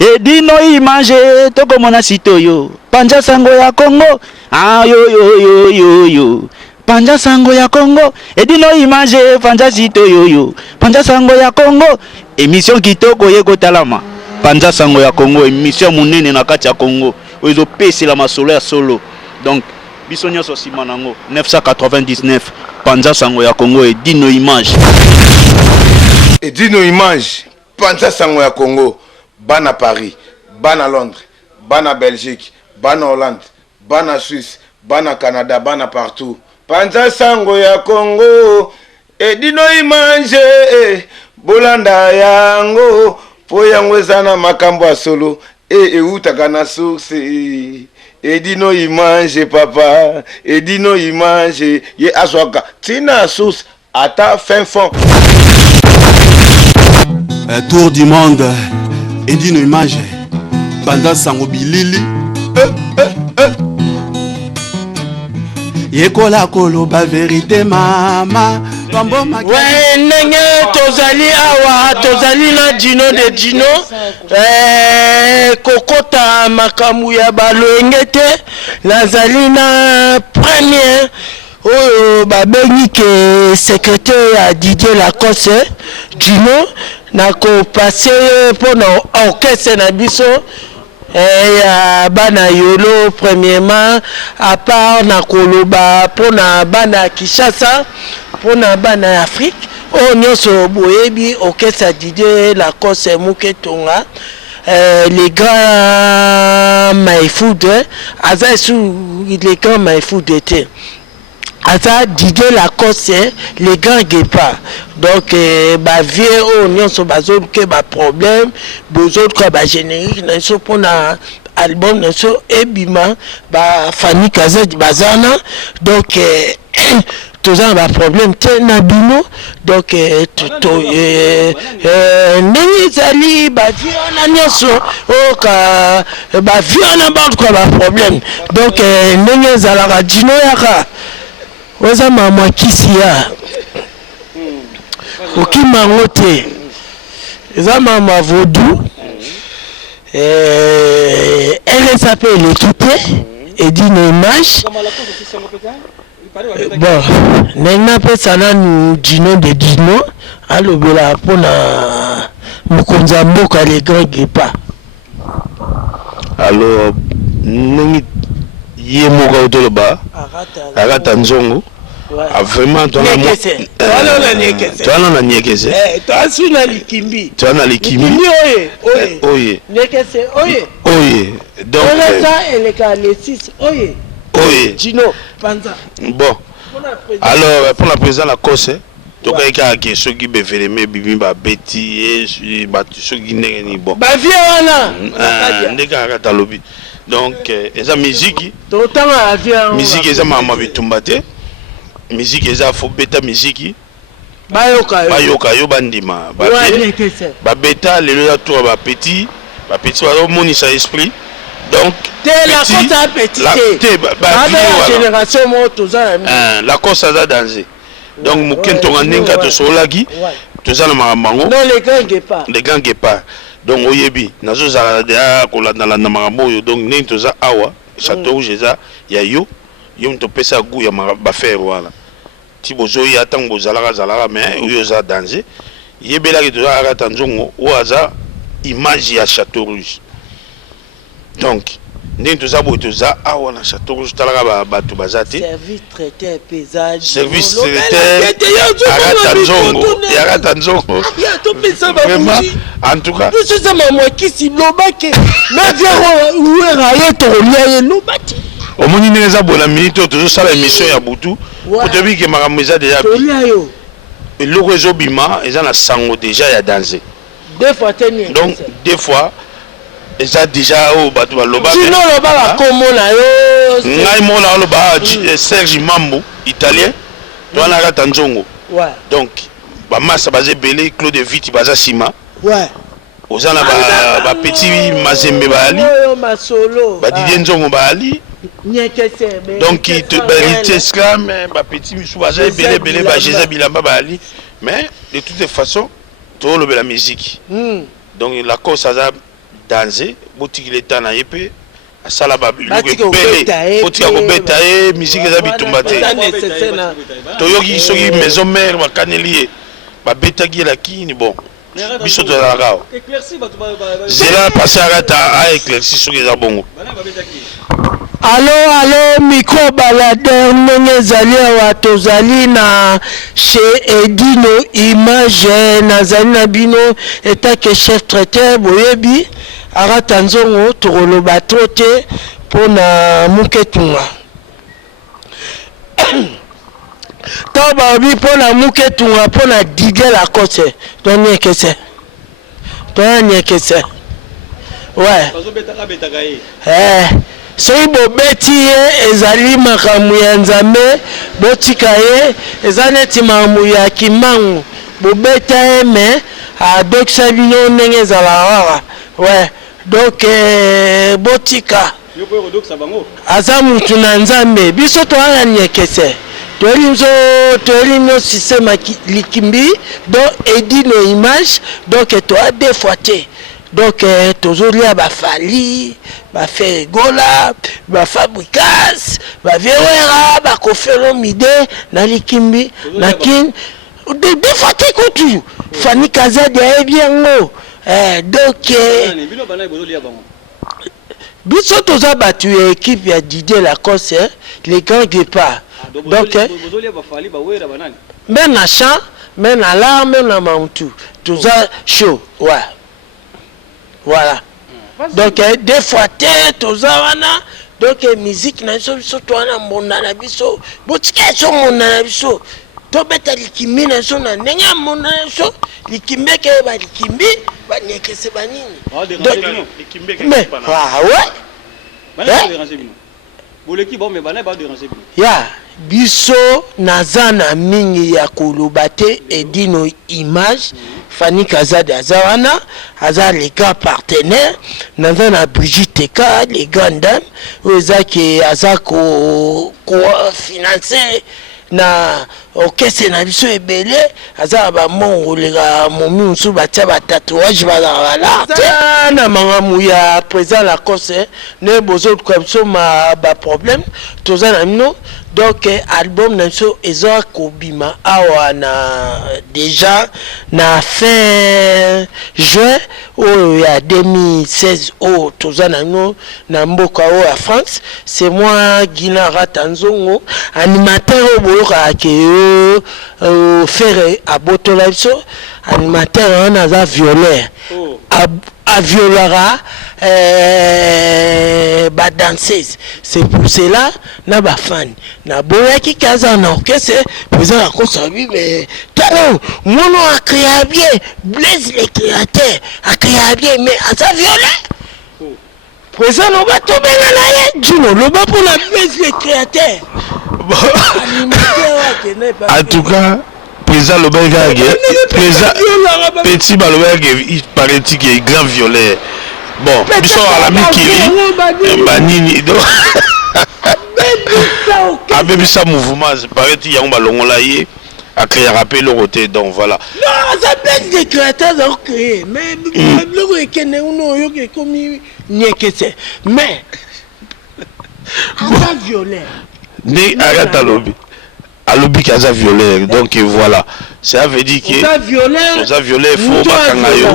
Edino image toko mona sitoyo Panja sango ya Congo ah yo Panja sango ya Congo Edino image Panja sitoyo Panja sango ya Congo émission kitoko yeko talama Panja sango ya Congo émission munene na kati ya Congo ozo pesi la masolo ya solo donc biso nyonso sima nango 999 Panja sango ya Congo Edino image Panja sango ya Congo bana Paris, bana Londres, bana Belgique, bana Hollande, bana Suisse, bana Canada, bana partout. Panja sango ya Congo, Edino image, bolanda yango, po yango ezana makambo ya solo, eutaka na source. Edino image papa, Edino image, ye aswaka, tina source, ata fin fond. Tour du monde. Edino image Panja sango bilili Yekola koloba vérité mama ouais nenge tozali awa tozali na dino de dino kokota makamu ya balenge te nazali na premier oyo babengi ke secrétaire ya Didier Lacoste dino nako passer pour nos orchestre na biso ya bana yolo premièrement à part na koloba pour na bana Kinshasa pour na bana Afrique o nyonso boyebi orchestre Didier Lacoste muketonga les grands Maïfoud aza sous les grands Maïfoud était Asa Didier Lacoste les grands guépards donc ba vieux on nyonso bazol ke ba problème bozol ko ba générique na so pona album na so ebima ba Fanny Kazadi bazana donc tous ba problème te na bino donc nini zali ba vieux na nyonso o ka ba vieux na ba ko ba problème donc nini zala dino yaka Oza mama kisia Okimango te Eza mama vodou Elle s'appelle l'équité Edino image bon Nengna pe sana nous dino de dino Alobela pona Mukonza mboka les grands guépards alors nengi Yé moka otoloba Arata nzongo vraiment toi na nyekese toi na likimbi toi na likimbi oye donc ça et les 6 oye Dino Panza bon alors pour la président la cause donc il y a qui ceux qui bevelé bibi ba beti et ba ceux qui n'est bon ba vie wana ndeka arata lobi donc eza musique musique eza mama bitumba te musique eza fo beta musique bayoka yo bandima ba beta lelo ya tour ba petit ba monisa esprit donc la cause a petit la génération moto za la cause a danger donc mukento ngenga to solaki to za na mamango non les grands guépards donc oyebi nazo za ya kolanda na makambo yo donc nini toza awa château rouge eza ya yo mto pesa gu ya ba faire wala ti bozo ya tango zalaka mais yo za danger yebela ki toza arata nzongo waza image ya château rouge donc nini toza bo toza awa na château rouge talaka bato bazate service traité paysage service traité arata nzongo vraiment en tout cas c'est ça maman qui si lobake na viero ouera yeto lié lobati au moni neza bona minute tozo sala émission ya butu otebi ke makambo eza déjà et le réseau bima eza na sango déjà ya danger deux fois tenir donc deux fois eza déjà au bato baloba sinon loba la komona yo ngai mona loba Serge Mambo italien to na rata nzongo donc ba massa bazé belé Claude Viti baza sima ozana ba petit mazembe bali ba Didier Nzongo bali donc il te exclame ba petit misu baza belé ba Jésus Bilamba bali mais de toutes les façons tout le la musique donc la cause ça danser botiki leta na yepe asala babiloko Batika ebele kobeta ye, botika kobeta ye musique eza bitumba te toyoki soki maison mère bakaneli ye babetaki ye lakini bon biso tozalaka awa zela pase arata aéclairci soki eza bongo. Allo micro balader ndenge ezali awa tozali na chez Edino Image nazali na bino etake chef traiteur boyebi arata nzongo tokoloba tro te mpona muketunga to baobi mpona muketunga mpona Didier Lacoste tonyekese ouais soki bobeti ye ezali makambo ya nzambe botika ye eza neti makambo ya kimangu bobeta ye me adokisa bino ndenge ezala kaka ouais donc botika aza mutu na nzambe biso towana nyekese toyeli no système likimbi donc Edino Image donc toa deux fois te donc tozolia bafali baferegola bafabrikas baviewera bakofelo mide na likimbi na kin deux fois te kutu Fanny Kazadi ayebi yango donc biso toza batu ya équipe ya Didier Lacoste les grands guépards donc même na chant même na l'art même na mamtu toza show ouais voilà donc deux fois te toza wana donc musique na biso toana monda na biso botika so monda na biso tobeta likimbi na biso na ndenge ya monda na biso likimbi ke balikimbi banyekese banini ya biso naza na mingi ya koloba te Edino Image Fanny Kazadi aza wana aza les grands partenaires naza na Brigitte Ka les grandes dames oyo ezaki aza ko financer na orchestre na biso ebele aza bamongoleka momi mosusu batia batatouage bazala balarte na makambo ya président Lacoste ne bozoluka biso baproblème toza na bino donc album na biso eza kobima awa na déjà na fin juin oyo ya 2016 oyo toza na bino na mboka oyo ya France c'est moi Guina Rata Nzongo animateur oyo boyokaka ke faire abotola biso animateur wana aza violeur aviolara danseuse c'est pour cela na bafani na boyaki kaza na orchestre président Lacoste mais talon mono a créé bien Blaise le créateur a créé bien mais aza violeur président no bato benga na ye Juno lo ba pour la Blaise le créateur en tout cas président Lobengage président petit Balobengage il paraît qu'il est grand violeur bon biso ala mikili banini donc abebisa mouvement paraît qu'il y a un ballon là y a créé rappel le côté donc voilà non ça peut être créateur donc créé mais le kene uno yo ke komi nyekese mais un violeur ni arrête à lobby kaza violeur donc voilà ça veut dire que ça violeur faut bakanga yo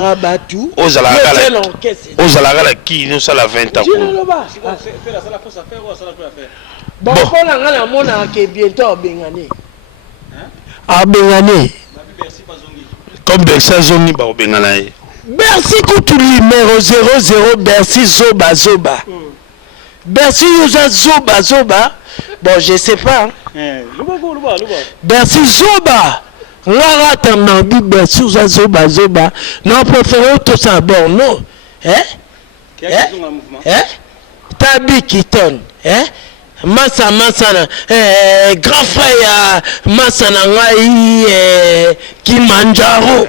ozalaka la qui nous ça la 20 ans bon pour la ngala mona ke bientôt bengane bengane comme Bercy zongi ba bengana ye Bercy kutu numéro 00 Bercy zoba Bercy usa zoba bon je sais pas Bercy zoba ngara tambi Bercy usa zoba non préféré tout ça bon non Tabi Kiton Massa grand frère Massa ngai Kimanjaro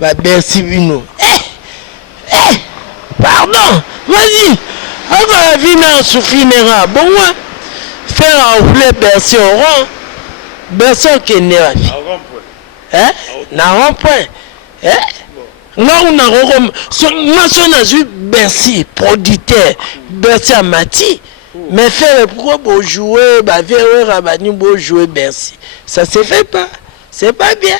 bah Bercy Vino pardon vas-y on va venir sous finira bon moi faire rouler Bercy au rang Bercy qui n'est na rond-point on a vu Bercy, producteur, Bercy Amati. Mais faire pourquoi pour jouer, pour jouer Bercy. Ça se fait pas. C'est pas bien.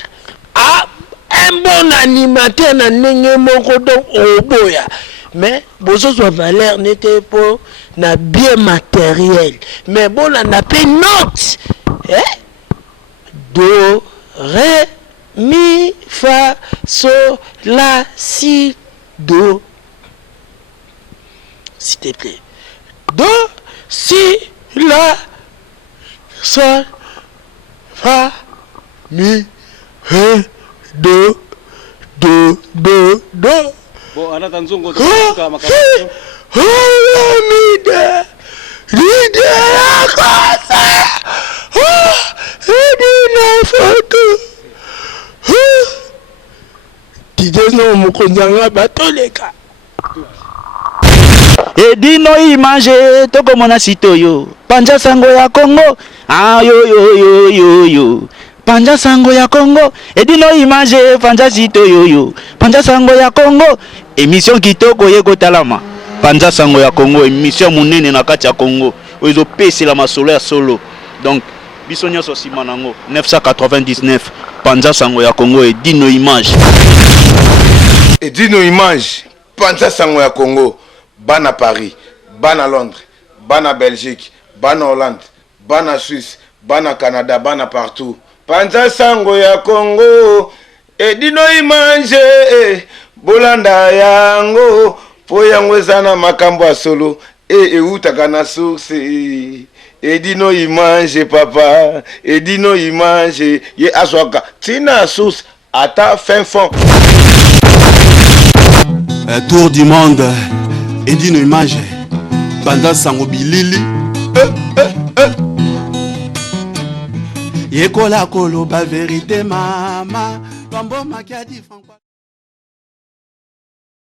Ah, un bon animateur n'a pas de mais besoin de valeur n'était pas na bien matériel. Mais bon, on a pas note. Do, ré, mi, fa, sol, la, si, do. S'il te plaît. Do, si, la, sol, fa, mi, ré, do, do, do, do. Bon, ana tanzungo to kama Mida, Lida Kosa, Edina Foto, Tideno Mukonzanga Batoleka. Edino image tokomona sitoyo panja sango ya Congo ah yo yo yo yo yo panja sango ya Congo edino image panja sitoyo yo panja sango ya Congo émission kitoko yeko talama panja sango ya Congo émission munene na kati ya Congo ozo pesela masolo ya solo donc biso nyonso sima nango 999 panja sango ya Congo edino image panja sango ya Congo bana Paris, bana Londres, bana Belgique, bana Hollande, bana Suisse, bana Canada, bana partout. Panja sango ya Congo, edino imanje, bolanda yango, po yango ezana makambo ya solo, eutaka na source. Edino imanje papa, edino imanje, ye aswaka, tina source, ata fin fond. Tour du monde. Edino image Banda sango bilili Yekola kolo ba vérité mama Bambo makiadi